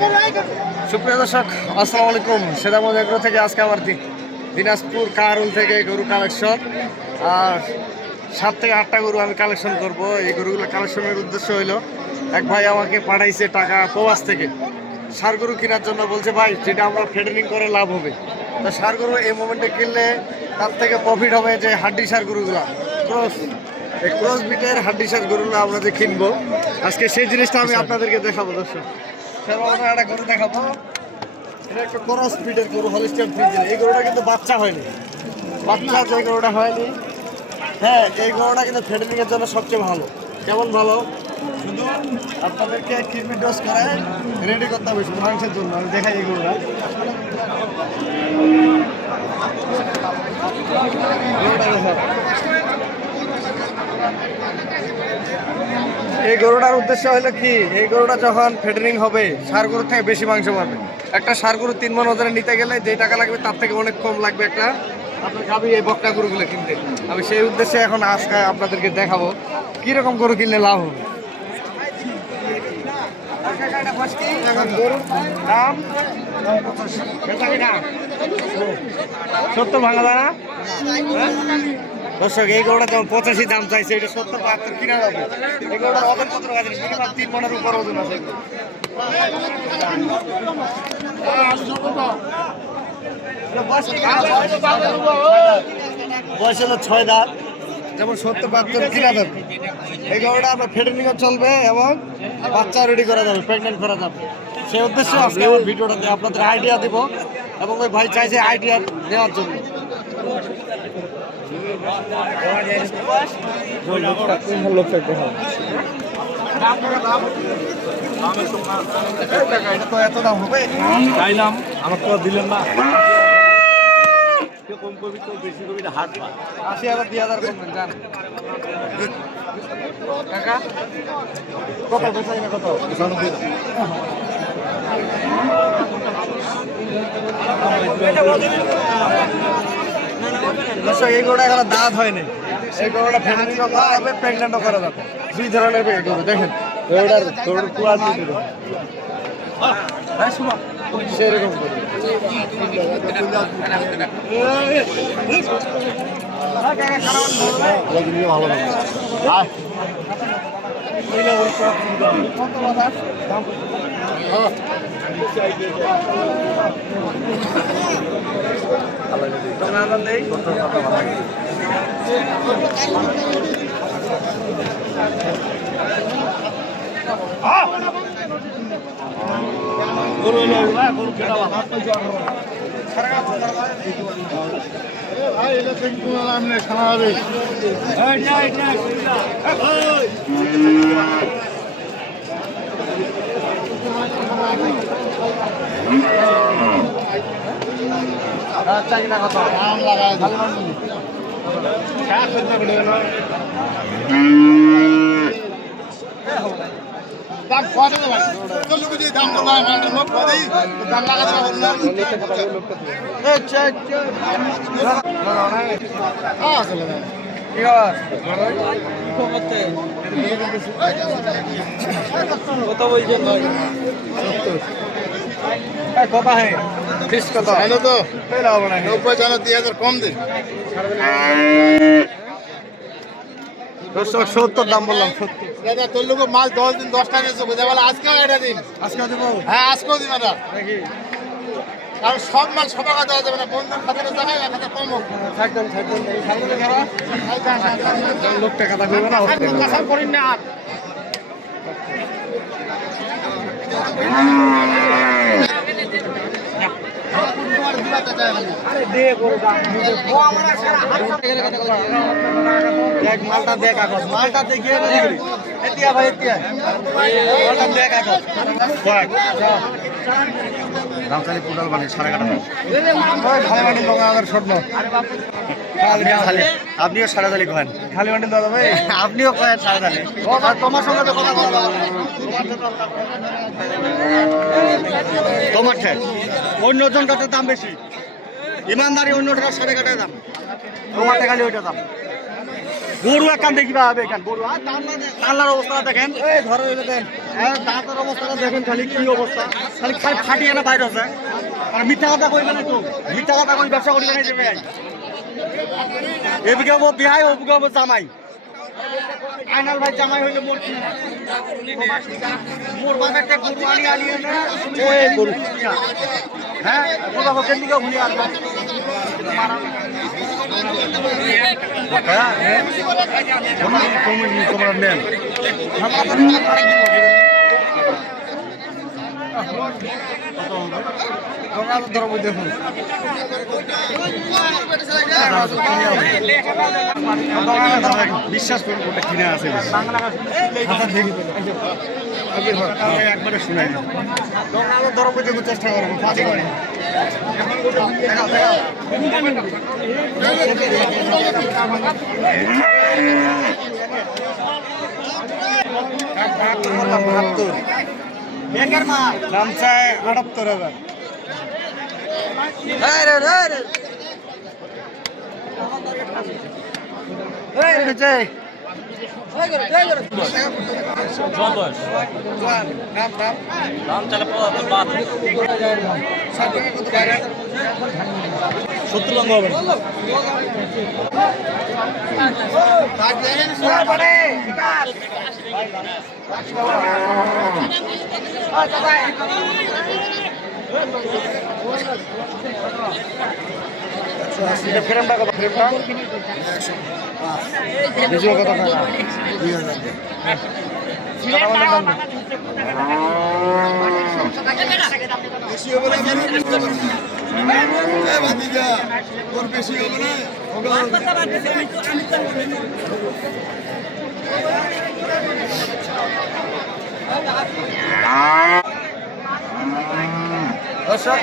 সুপ্রিয় দর্শক, আসসালামু আলাইকুম। সেদামত এগ্রো থেকে আজকে আমার দিনাজপুর কাহারুল থেকে গরু কালেকশন, আর 7 থেকে 8টা গরু আমি কালেকশন করব। এই গরুগুলো কালেকশনের উদ্দেশ্য হইল, এক ভাই আমাকে পাঠাইছে টাকা প্রবাস থেকে সার গরু কেনার জন্য। বলছে ভাই, যেটা আমরা ফেডারিং করে লাভ হবে, তা সার গরু এই মোমেন্টে কিনলে তার থেকে প্রফিট হবে যে হাড্ডি সার গরুগুলা, ক্রস এই ক্রস বিটের হাড্ডি সার গরুগুলো আমরা যে কিনবো, আজকে সেই জিনিসটা আমি আপনাদেরকে দেখাবো। দর্শক, একটা গরু দেখাবো, এটা একটা ক্রস বিটের গরু, হলিস্টাইন ফ্রিজিয়ান। এই গরুটা কিন্তু বাচ্চা হয়নি, বাচ্চা যে গরুটা হয়নি, হ্যাঁ, এই গরুটা কিন্তু ফেডারিং এর জন্য সবচেয়ে ভালো। কেমন ভালো? শুধু আপনাদেরকে কিডনি ডোজ করে রেডি করতে হবে শুধু মাংসের জন্য। আমি দেখাই এই গরুটা। এই গরুটার উদ্দেশ্য হলো কি, এই গরুটা যখন ফেডারিং হবে সার গরুর থেকে বেশি মাংস পাবে। একটা সার গরু 3 মণ ওজনে নিতে গেলে যে টাকা লাগবে তার থেকে অনেক কম লাগবে একটা আপনার গাভী এই বকনা গরুগুলো কিনতে। আমি সেই উদ্দেশ্যে এখন আজকে আপনাদেরকে দেখাবো কিরকম গরু কিনলে লাভ হবে। গরুর দাম 70 ভাঙা দানা। দর্শক, এই গরুটা যেমন 85 দাম চাইছে, এটা 70-72 কিনা যাবে। এই গরুটার ওজন কত আছে? মিনিমাম 3 মণের উপর ওজন আছে। বয়স হলো 6 দাঁত, যেমন 70-72 কিনা যাবে। এই গরুটা আপনার ফেডারিং চলবে এবং বাচ্চা রেডি করা যাবে, প্রেগনেন্ট করা যাবে। সেই উদ্দেশ্যে আজকে আমার ভিডিওটাতে আপনাদের আইডিয়া দিব, এবং ওই ভাই চাইছে আইডিয়া নেওয়ার জন্য। এত দাম হবে? চাইলাম, আমার তো দিলেন না। কম করবি তো বেশি করবি, হাট 80,000 2,000 করবেন জান কাকা। কত বেচাই না কত? এই গরুটা এখন দাঁত হয়নি। এই গরুটা ফ্যামিলি করা যাবে, প্রেগনেন্টও করা যাবে। 2 ধরনের গরু দেখেন, গরুর কোয়ালিটি সেরকম গরু। কত বলছেন ভাই? কত হ্যাঁ ফিস কত? তো 90 জানো, 2,000 কম দিন। 70 দাম বললাম। 70 দাদা, তোর লোক মাল 10 দিন 10 টাকা এসে বোঝা বলে আজকেও এটা দিন। আজকে দেবো? হ্যাঁ, আজকেও দিন এটা। নাকি? কারণ সব মাল সবার কাছে দেওয়া যাবে না। বন্ধুর খাতাটা দেখায়, এক হাজার কম হোক। থাকবেন লোকটা কথা বলবে না, কথা করিন না আর। দেখ মালটা, দেখ কাগজ, মালটা দেখিয়ে এতিয়া ভাই, এতিয়া মালটা দেখ কাগজ। রামচালি পুটাল বানি 8.5 খালি বান্ডিল লোক স্বপ্ন। আপনিও 8.5 কহেন, খালি বান্ডিল দাদা ভাই, আপনিও কহেন 8.5। তোমার সঙ্গে তো কথা বলবো, তোমার ঠেক অন্য জনটার দাম বেশি, ইমানদারি অন্যটার 8.5 দাম, তোমার খালি ওইটা দাম। গরু একখান দেখিবা হবে এখান গরু কালার অবস্থা দেখেন এই ধরো এটা দেন দাঁতের অবস্থাটা দেখেন খালি কি অবস্থা খালি খালি ফাটিয়ে না বাইরে আছে আর মিথ্যা কথা কইবে না তো মিথ্যা কথা কই ব্যবসা করি না যাবে এদিকে ও বিহাই ওদিকে ও জামাই আইনাল ভাই জামাই হইলে মোর কি মোর বাজারটা গরু আনি আনি না ওই গরু হ্যাঁ তোমরা হোকেন দিকে ভুলি আর তোমরা নেন ধরো দেখুন বিশ্বাস করুন ওটা কিনে আছে একবারে শুনাই ধরো দেখুন চেষ্টা করবো ফাঁসি করে দাম চায় 78,000 দাম চালে 70 লঙ্গ হবে ফ্রেমটা কত ফ্রেমটা ভিজুয়াল কত টাকা 2000 দর্শক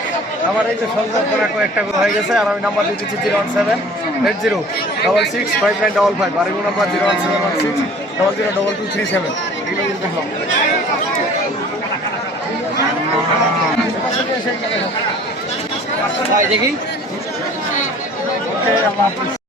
আমার এই যে সংগ্রহ করা কয়েকটা গরু হয়ে গেছে আর আমি নাম্বার দিয়ে দিচ্ছি 01780665955 আর এগুলো নাম্বার 01716002237 এগুলো দেখি ওকে আল্লাহ হাফেজ।